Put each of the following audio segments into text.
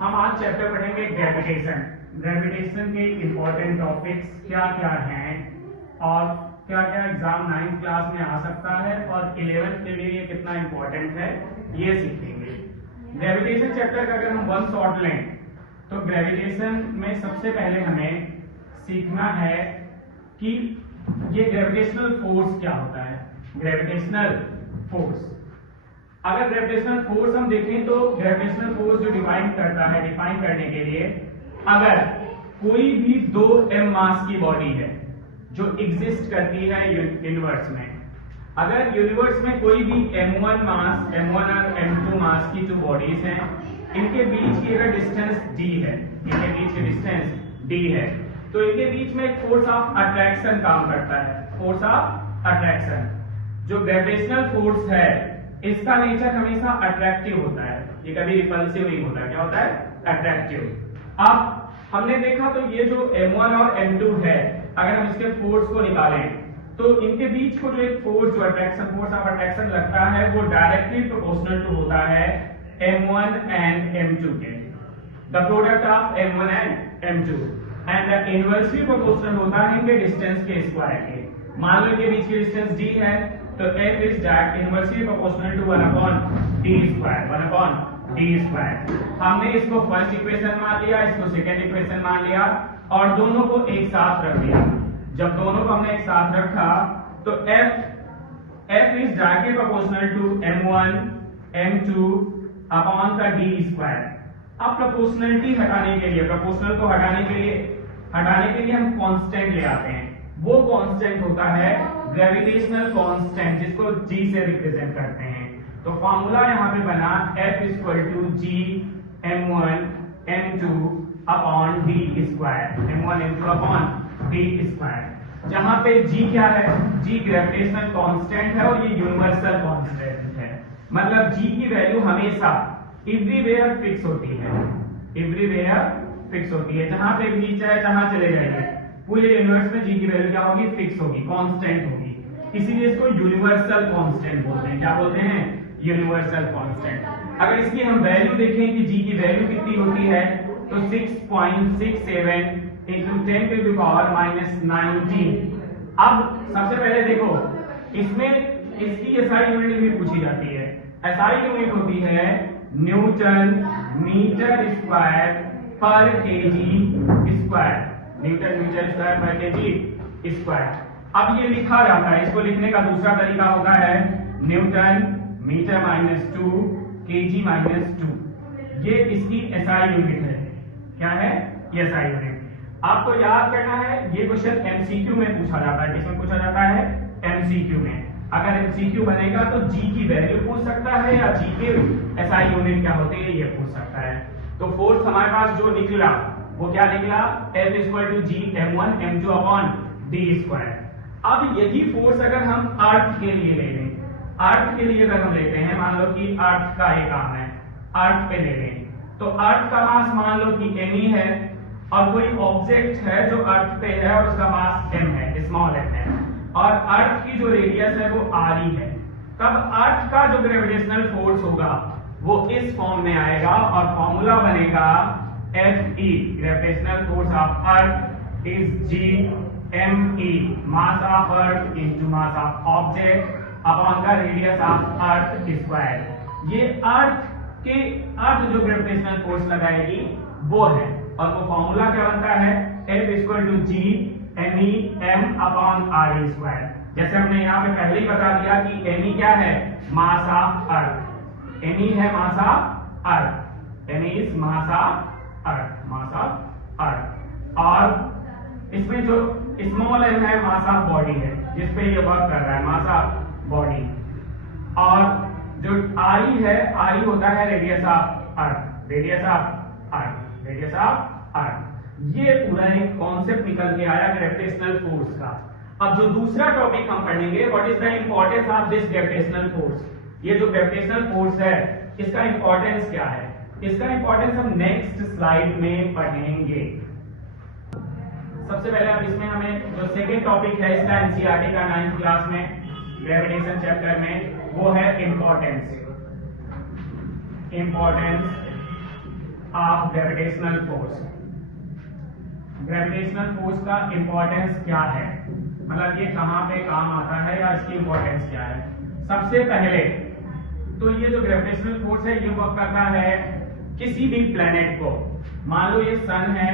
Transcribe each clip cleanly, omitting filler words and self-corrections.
हम आज चैप्टर पढ़ेंगे ग्रेविटेशन। ग्रेविटेशन के इंपॉर्टेंट टॉपिक्स क्या क्या हैं और क्या क्या एग्जाम 9th क्लास में आ सकता है और 11th के लिए ये कितना इंपॉर्टेंट है ये सीखेंगे। ग्रेविटेशन चैप्टर का अगर हम वन शॉट लें तो ग्रेविटेशन में सबसे पहले हमें सीखना है कि ये ग्रेविटेशनल फोर्स क्या होता है। ग्रेविटेशनल फोर्स, अगर ग्रेविटेशनल फोर्स हम देखें तो ग्रेविटेशनल फोर्स जो डिफाइन करने के लिए, अगर कोई भी 2m मास की बॉडी है जो एग्जिस्ट करती है यूनिवर्स में, अगर यूनिवर्स में कोई भी m1 और m2 मास की जो बॉडीज हैं, इनके बीच की अगर डिस्टेंस d है, इनके बीच की डिस्टेंस d है, तो इनके बीच में एक फोर्स ऑफ अट्रैक्शन काम करता है। फोर्स ऑफ अट्रैक्शन, जो ग्रेविटेशनल फोर्स है इसका नेचर हमेशा अट्रैक्टिव होता है, ये कभी रिपल्सिव नहीं होता। क्या होता है? अट्रैक्टिव। अब हमने देखा तो ये जो m1 और m2 है, अगर हम इसके फोर्स को निकालें तो इनके बीच को जो एक फोर्स, जो अट्रैक्शन, फोर्स ऑफ अट्रैक्शन लगता है, वो डायरेक्टली प्रोपोर्शनल टू होता है m1 एंड m2 के, the product of m1 and m2, and the inversely proportional होता है इनके डिस्टेंस के स्क्वायर के। मान लो इनके बीच की डिस्टेंस d है तो f is that inversely proportional to 1 upon d square, 1 upon d square। हमने इसको फर्स्ट इक्वेशन मान लिया, इसको सेकंड इक्वेशन मान लिया और दोनों को एक साथ रख दिया। जब दोनों को हमने एक साथ रखा तो f is directly proportional to m1 m2 upon का d square। अब प्रोपोर्शनलिटी हटाने के लिए, प्रोपोर्शनल को हटाने के लिए हम कांस्टेंट ले आते हैं। वो कांस्टेंट होता है ग्रेविटेशनल कांस्टेंट, जिसको g से रिप्रेजेंट करते हैं। तो फॉर्मूला यहाँ पे बना F equal to g m1 m2 upon d square, m1 m2 upon d square. जहां पे g क्या है? g ग्रेविटेशनल कांस्टेंट है और ये यूनिवर्सल कांस्टेंट है। मतलब g की वैल्यू हमेशा एवरीवेयर फिक्स होती है, एवरीवेयर फिक्स होती है। जहां पे भी चाहे जहां चले जाइए, पूरे यूनिवर्स में g की वैल्यू क्या होगी? फिक्स होगी, कांस्टेंट होगी। इसीलिए इसको यूनिवर्सल कांस्टेंट बोलते हैं। क्या बोलते हैं? Universal constant. अगर इसकी हम वैल्यू देखें कि g की वैल्यू कितनी होती है तो 6.67 into 10 to the power -19। अब सबसे पहले देखो, इसमें इसकी SI यूनिट भी पूछी जाती है। SI यूनिट होती है न्यूटन मीटर स्क्वायर पर KG square, newton metre square पर केजी स्क्वायर। अब ये लिखा जाता है, इसको लिखने का दूसरा तरीका होता है न्यूटन मीटर -2 केजी -2। ये इसकी SI यूनिट है। क्या है? ये SI यूनिट। आपको याद करना है, ये क्वेश्चन MCQ में पूछा जाता है। किसमें पूछा जाता है? MCQ में। अगर MCQ बनेगा तो g की वैल्यू पूछ सकता है या g के SI यूनिट क्या होती है ये पूछ सकता है। तो फोर्स हमारे पास जो निकला वो क्या निकला? F equal to g m1 m2 upon d square. अब यही फोर्स अगर हम अर्थ के लिए ले लें, अर्थ के लिए अगर हम लेते हैं, मान लो कि अर्थ का ये काम है, अर्थ पे ले लें तो अर्थ का मास मान लो कि m ही है और कोई ऑब्जेक्ट है जो अर्थ पे है और उसका मास m है, स्मॉल m है, और अर्थ की जो रेडियस है वो r ही है। तब अर्थ का जो ग्रेविटेशनल फोर्स होगा वो इस फॉर्म में आएगा और फॉर्मूला बनेगा Fe, gravitational force of earth is g me, mass of earth into mass of object upon का रेडियस ऑफ अर्थ स्क्वायर। ये अर्थ जो ग्रेविटेशनल फोर्स लगाएगी वो है, और वो फॉर्मूला क्या बनता है? F equal to g me m upon r square. जैसे हमने यहाँ पे पहले ही बता दिया कि me क्या है? मास ऑफ अर्थ। me है मास of earth, me is mass of earth, mass of अर्थ। और इसमें जो स्मॉल m है मास ऑफ बॉडी है, जिसपे ये वर्क कर रहा है, मास ऑफ बॉडी। और जो r है, r होता है radius of earth, radius of earth, radius of earth. ये पूरा एक कॉन्सेप्ट निकल के आया ग्रेविटेशनल फोर्स का। अब जो दूसरा टॉपिक हम पढ़ेंगे, what is the importance of this gravitational force. ये जो ग्रेविटेशनल फोर्स है इसका इंपॉर्टेंस क्या है, इसका इंपॉर्टेंस हम नेक्स्ट स्लाइड में पढ़ेंगे। सबसे पहले अब इसमें हमें जो सेकंड टॉपिक है इसका एनसीईआरटी का 9th क्लास में ग्रेविटेशन चैप्टर में, वो है importance. Importance of gravitational force. Gravitational force का इंपॉर्टेंस क्या है, मतलब ये कहां पे काम आता है या इसकी इंपॉर्टेंस क्या है। सबसे पहले तो ये जो ग्रेविटेशनल फोर्स है ये वर्क करता है किसी भी प्लेनेट को, मान लो ये सन है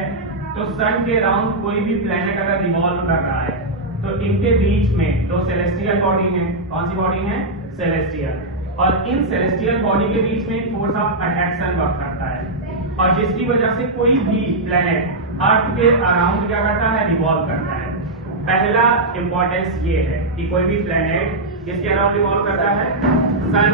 तो सन के अराउंड कोई भी प्लेनेट अगर रिवॉल्व कर रहा है तो इनके बीच में दो सेलेस्टियल बॉडी है, कौन सी बॉडी है, सेलेस्टियल, और इन सेलेस्टियल बॉडी के बीच में फोर्स ऑफ अट्रैक्शन वर्क करता है और जिसकी वजह से कोई भी प्लेनेट अर्थ के अराउंड क्या करता है, रिवॉल्व करता है। पहला इंपॉर्टेंस ये है कि कोई भी प्लेनेट किसके अराउंड रिवॉल्व करता है, सन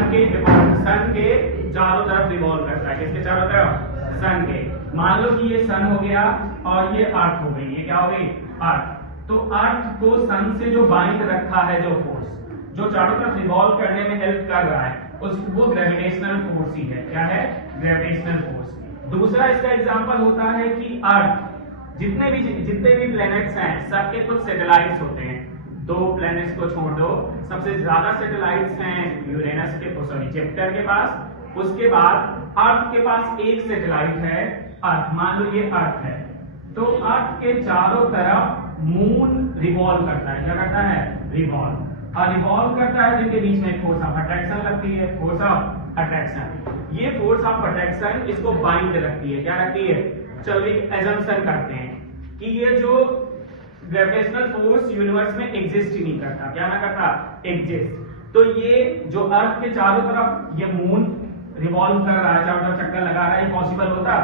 के चारों तरफ रिवॉल्व करता है। किसके चारों तरफ, सन के। मान लो कि ये सन हो गया और ये अर्थ हो गई, ये क्या हो गई, अर्थ। तो अर्थ को सन से जो बाइंड रखा है, जो फोर्स जो चारों तरफ रिवॉल्व करने में हेल्प कर रहा है, वो ग्रेविटेशनल फोर्स ही है। क्या है, ग्रेविटेशनल फोर्स। दूसरा इसका एग्जांपल होता है कि अर्थ जितने भी प्लैनेट्स हैं सबके कुछ सैटेलाइट्स होते हैं। दो प्लैनेट्स को छोड़ दो, सबसे ज्यादा सैटेलाइट्स हैं यूरेनस के, जुपिटर के पास। उसके बाद अर्थ के पास एक सैटेलाइट है अर्थ, मान लो ये अर्थ है, तो अर्थ के चारों तरफ मून रिवॉल्व करता है। क्या करता है, रिवॉल्व, और रिवॉल्व करता है जिनके बीच में फोर्स ऑफ अट्रैक्शन लगती है, फोर्स ऑफ अट्रैक्शन। ये फोर्स ऑफ अट्रैक्शन इसको बाइंड रखती है, क्या रखती है, चलो एक एजम्पशन करते हैं कि ये जो ग्रेविटेशनल फोर्स यूनिवर्स में एग्जिस्ट ही नहीं करता। क्या ना करता, एग्जिस्ट। तो ये जो अर्थ के चारों तरफ ये मून रिवॉल्व कर रहा है, चारों तरफ चक्कर लगा रहा है, ये पॉसिबल होता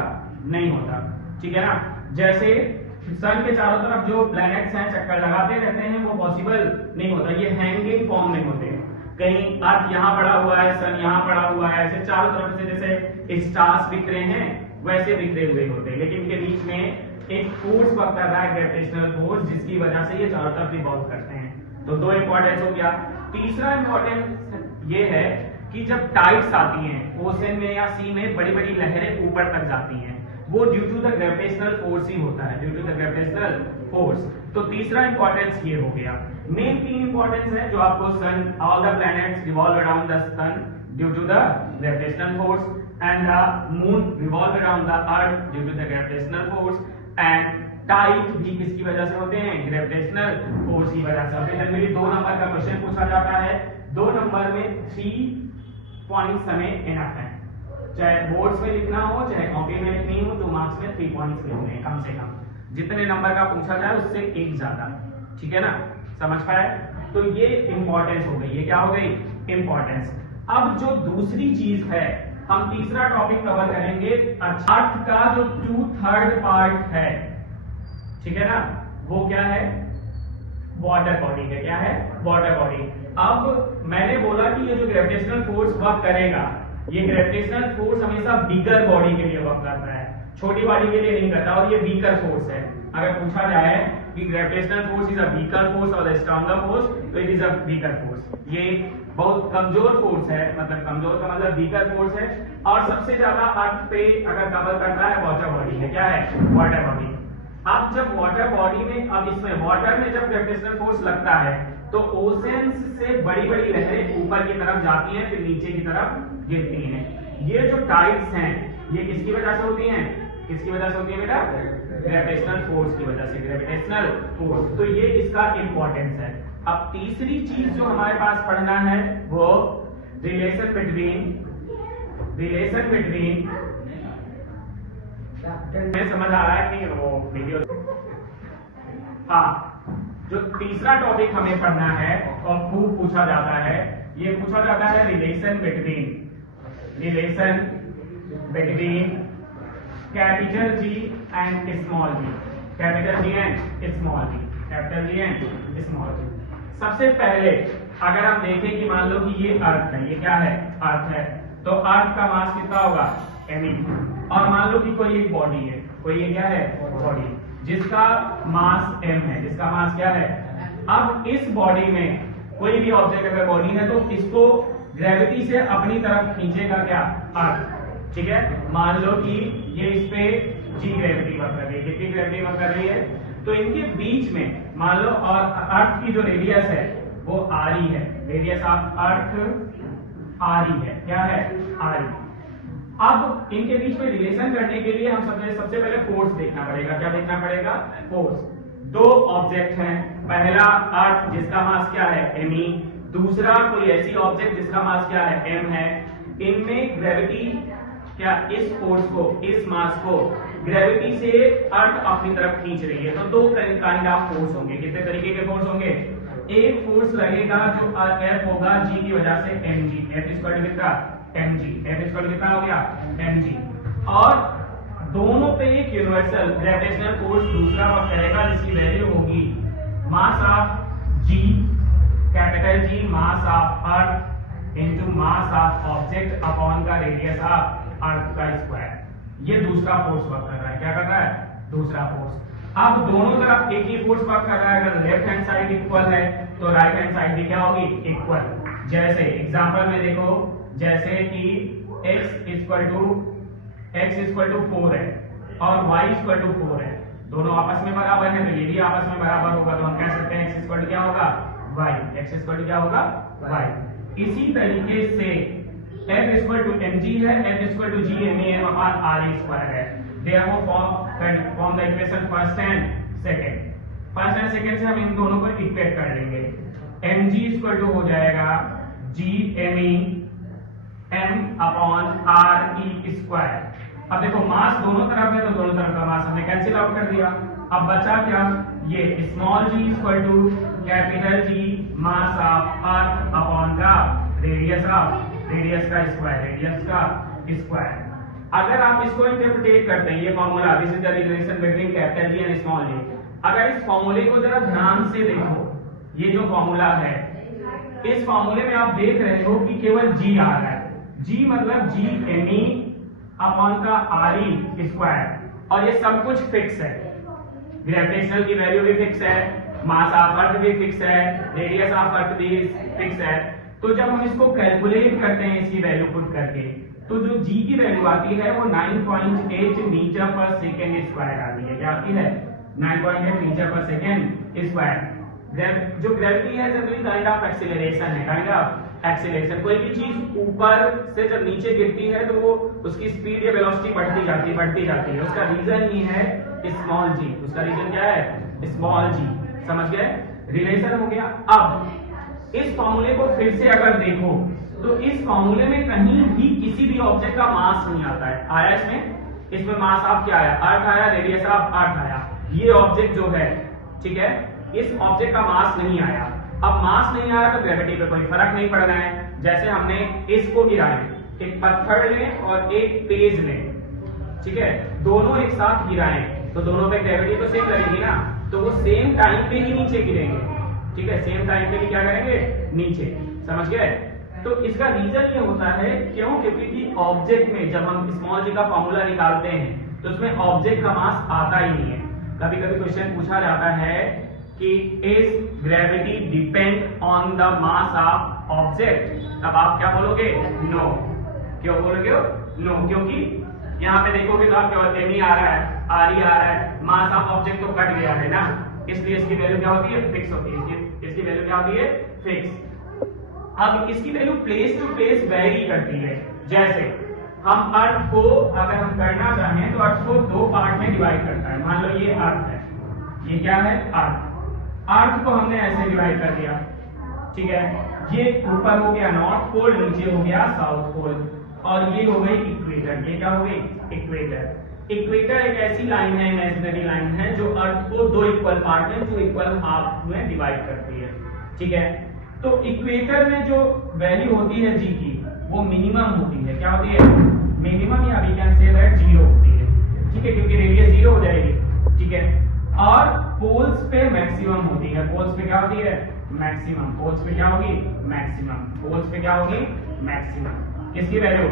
नहीं होता, ठीक है ना। जैसे सन के चारों तरफ जो प्लैनेट्स हैं चक्कर लगाते रहते हैं, वो पॉसिबल नहीं होता, ये हैंगिंग फॉर्म में होते हैं। कहीं अर्थ यहाँ पड़ा हुआ है, सन यहाँ पड़ा हुआ है, ऐसे चारों तरफ से जैसे स्टार्स बिखरे हैं वैसे बिखरे हुए होते हैं, लेकिन इनके बीच में एक फोर्स वर्क कर रहा है, ग्रेविटेशनल फोर्स, जिसकी वजह से ये चारों तरफ रिवॉल्व करते हैं। तो दो इंपॉर्टेंस हो गया। तीसरा इंपॉर्टेंस ये है कि जब टाइड्स आती हैं ओशन में या सी में, बड़ी बड़ी लहरें ऊपर तक जाती हैं, वो due to the gravitational force ही होता है, due to the gravitational force. तो तीसरा इंपॉर्टेंस ये हो गया। मेन तीन इंपॉर्टेंस है जो आपको sun, all the planets revolve around the sun due to the gravitational force, and the moon revolve around the earth due to the gravitational force, and tide भी किसकी वजह से होते हैं, ग्रेविटेशनल फोर्स की वजह से। अभी जनरली 2 नंबर का क्वेश्चन पूछा जाता है, 2 नंबर में 3 पॉइंट्स हमें इनफ है, चाहे बोर्ड्स में लिखना हो चाहे कॉपी में लिखनी हो, 2 मार्क्स में 3 पॉइंट्स लिखने हैं कम से कम, जितने नंबर का पूछा जाए उससे एक ज्यादा, ठीक है ना, समझ पाए। तो ये इंपॉर्टेंस हो गई, ये क्या हो गई, इंपॉर्टेंस। अब जो दूसरी चीज है, हम तीसरा टॉपिक कवर करेंगे, अर्थ का जो 2/3 पार्ट है, ठीक है ना, वो क्या है, वाटर बॉडी है। क्या है, वाटर बॉडी। अब मैंने बोला कि ये जो ग्रेविटेशनल फोर्स वर्क करेगा, ये ग्रेविटेशनल फोर्स हमेशा बिगर बॉडी के लिए वर्क करता है, छोटी बॉडी के लिए नहीं करता, और ये वीकर फोर्स है। अगर पूछा जाए कि gravitational force is a weaker force और द स्ट्रॉन्गर फोर्स, तो it is a weaker force. ये बहुत कमजोर फोर्स है, मतलब कमजोर का मतलब वीकर फोर्स है, और सबसे ज्यादा अर्थ पे अगर कवर करता है वाटर बॉडी है। क्या है, वाटर बॉडी। अब जब वाटर बॉडी में, अब इसमें वाटर में जब ग्रेविटेशनल फोर्स लगता है तो ओशंस से बड़ी बड़ी लहरें ऊपर की तरफ जाती हैं, फिर नीचे की तरफ गिरती हैं। ये जो टाइड्स हैं ये किसकी वजह से होती हैं, किसकी वजह से होती है बेटा, ग्रेविटेशनल फोर्स की वजह से, ग्रेविटेशनल फोर्स। तो ये इसका इंपॉर्टेंस है। अब तीसरी चीज जो हमारे पास पढ़ना है वो रिलेशन बिटवीन में समझ आ रहा है कि वो वीडियो, हाँ, जो तीसरा टॉपिक हमें पढ़ना है और खूब पूछा जाता है, ये पूछा जाता है relation between capital G and small g, capital G and small g, capital G and small g. सबसे पहले अगर हम देखें कि मान लो कि ये अर्थ है, ये क्या है, अर्थ है, तो अर्थ का मास कितना होगा, m, और मान लो कि कोई एक बॉडी है, कोई ये क्या है, बॉडी, जिसका मास m है, जिसका मास क्या है। अब इस बॉडी में कोई भी ऑब्जेक्ट अगर बॉडी है तो इसको ग्रेविटी से अपनी तरफ खींचेगा क्या, अर्थ, ठीक है। मान लो कि ये इस पे जी ग्रेविटी वर्क कर रही है, कितनी ग्रेविटी वर्क कर रही है, तो इनके बीच में मान लो, और अर्थ की जो रेडियस है वो आरी है, रेडियस ऑफ अर्थ आरी है। क्या है, आरी। अब इनके बीच में रिलेशन करने के लिए हम सबसे पहले फोर्स देखना पड़ेगा। क्या देखना पड़ेगा? फोर्स। दो ऑब्जेक्ट हैं, पहला अर्थ जिसका मास क्या है me, दूसरा कोई ऐसी ऑब्जेक्ट जिसका मास क्या है m है। इनमें ग्रेविटी क्या इस फोर्स को, इस मास को ग्रेविटी से अर्थ अपनी तरफ खींच रही है। तो दो काइंड ऑफ फोर्स होंगे। कितने तरीके के फोर्स होंगे? एक फोर्स लगेगा जो F होगा g की वजह से mg, F इक्वल टू कितना mg, F इक्वल टू कितना हो गया mg। और दोनों पे एक यूनिवर्सल ग्रेविटेशनल फोर्स दूसरा वक्त करेगा जिसकी वैल्यू होगी mass of g, capital G, mass of earth into mass of object upon का रेडियस ऑफ अर्थ का स्क्वायर। ये दूसरा फोर्स वर्क कर रहा है। क्या कर रहा है? दूसरा फोर्स। अब दोनों तरफ एक ही फोर्स वर्क कर रहा है। अगर लेफ्ट हैंड साइड इक्वल है तो राइट हैंड साइड भी क्या होगी? इक्वल। जैसे एग्जांपल में देखो, जैसे कि x इक्वल टू 4 है और y इक्वल टू 4 है, दोनों आपस में बराबर है, तो ये भी आपस में बराबर होगा। तो हम कह सकते हैं x इक्वल टू क्या होगा? y। x इक्वल टू क्या होगा? y। इसी तरीके से F इक्वल टू mg है, F equal to g m upon r square है। Therefore form the equation first and second। First and second से हम इन दोनों को इक्वेट कर लेंगे। mg इक्वल टू हो जाएगा g me m upon r e square. अब देखो मास दोनों तरफ है तो दोनों तरफ का मास हमने कैंसिल आउट कर दिया। अब बचा क्या? ये small g equal to capital G mass of earth upon का रेडियस का स्क्वायर। अगर आप इसको इंटरप्रेट करते हैं, ये formula, this is the relation between capital G and small g। अगर इस फार्मूले को जरा ध्यान से देखो, ये जो फार्मूला है, इस फार्मूले में आप देख रहे हो कि केवल g आ रहा है। g मतलब g me अपॉन का re स्क्वायर, और ये सब कुछ फिक्स है। ग्रेविटेशनल की वैल्यू भी फिक्स है, मास ऑफ अर्थ भी फिक्स है, रेडियस ऑफ अर्थ भी फिक्स है। तो जब हम इसको कैलकुलेट करते हैं इसकी वैल्यू पुट करके, तो जो g की वैल्यू आती है वो 9.8 मीटर पर सेकेंड स्क्वायर आती है। क्या आती है? 9.8 मीटर पर सेकेंड स्क्वायर। जो ग्रेविटी है जनरली काइंड ऑफ एक्सीलरेशन है, काइंड ऑफ एक्सीलरेशन। कोई भी चीज ऊपर से जब नीचे गिरती है तो वो उसकी स्पीड या वेलोसिटी बढ़ती जाती है। उसका रीजन ये है स्मॉल g। उसका रीजन क्या है? Small g। समझ गए? रिलेशन हो गया। अब इस फॉर्मूले को फिर से अगर देखो तो इस फॉर्मूले में कहीं भी किसी भी ऑब्जेक्ट का मास नहीं आता है। आया इसमें मास ऑफ क्या आया? अर्थ आया, रेडियस ऑफ अर्थ आया। ये ऑब्जेक्ट जो है, ठीक है, इस ऑब्जेक्ट का मास नहीं आया। अब मास नहीं आया तो ग्रेविटी पे कोई फर्क नहीं पड़ रहा है। जैसे हमने इसको गिराया, एक पत्थर लें और एक पेज लें, ठीक है, दोनों एक साथ गिराएं तो दोनों पे ग्रेविटी तो सेम लगेगी ना, तो वो सेम टाइम पे ही नीचे गिरेंगे। ठीक है, सेम टाइम पे ही क्या करेंगे? नीचे। समझ गए? तो इसका रीजन ये होता है क्यों? क्योंकि ऑब्जेक्ट में जब हम स्मॉल g का फॉर्मूला निकालते हैं तो उसमें ऑब्जेक्ट का मास आता ही नहीं है। कभी कभी क्वेश्चन पूछा जाता है कि is gravity depend on the mass of object, तब आप क्या बोलोगे? नो। क्यों बोलोगे नो? क्योंकि यहाँ पे देखोगे तो आप केवल m ही आ रहा है, r ही आ रहा है, मास ऑफ ऑब्जेक्ट तो कट गया है ना, इसलिए इसकी वैल्यू क्या होती है? फिक्स होती है। इसकी वैल्यू क्या होती है? फिक्स। अब इसकी value place to place vary करती है। जैसे हम अर्थ को अगर हम करना चाहें तो अर्थ को दो पार्ट में डिवाइड करता है। मान लो ये अर्थ है, ये क्या है? अर्थ को हमने ऐसे डिवाइड कर दिया, ठीक है, ये ऊपर हो गया नॉर्थ पोल, नीचे हो गया साउथ पोल, और ये हो गई इक्वेटर। ये क्या हो गई? इक्वेटर। इक्वेटर एक ऐसी लाइन है, इमेजिनरी लाइन है, जो अर्थ को दो इक्वल पार्ट में, जो इक्वल हाफ में डिवाइड करती है। ठीक है, तो इक्वेटर में जो वैल्यू होती है जी की, वो मिनिमम होती है। क्या होती है? मिनिमम, या वी कैन से दैट 0 होती है। ठीक है, क्योंकि रेडियस 0 हो जाएगी। ठीक है, और पोल्स पे मैक्सिमम होती है। पोल्स पे क्या होती है? मैक्सिमम। पोल्स पे क्या होगी? मैक्सिमम। पोल्स पे क्या होगी? मैक्सिमम। किसकी वैल्यू?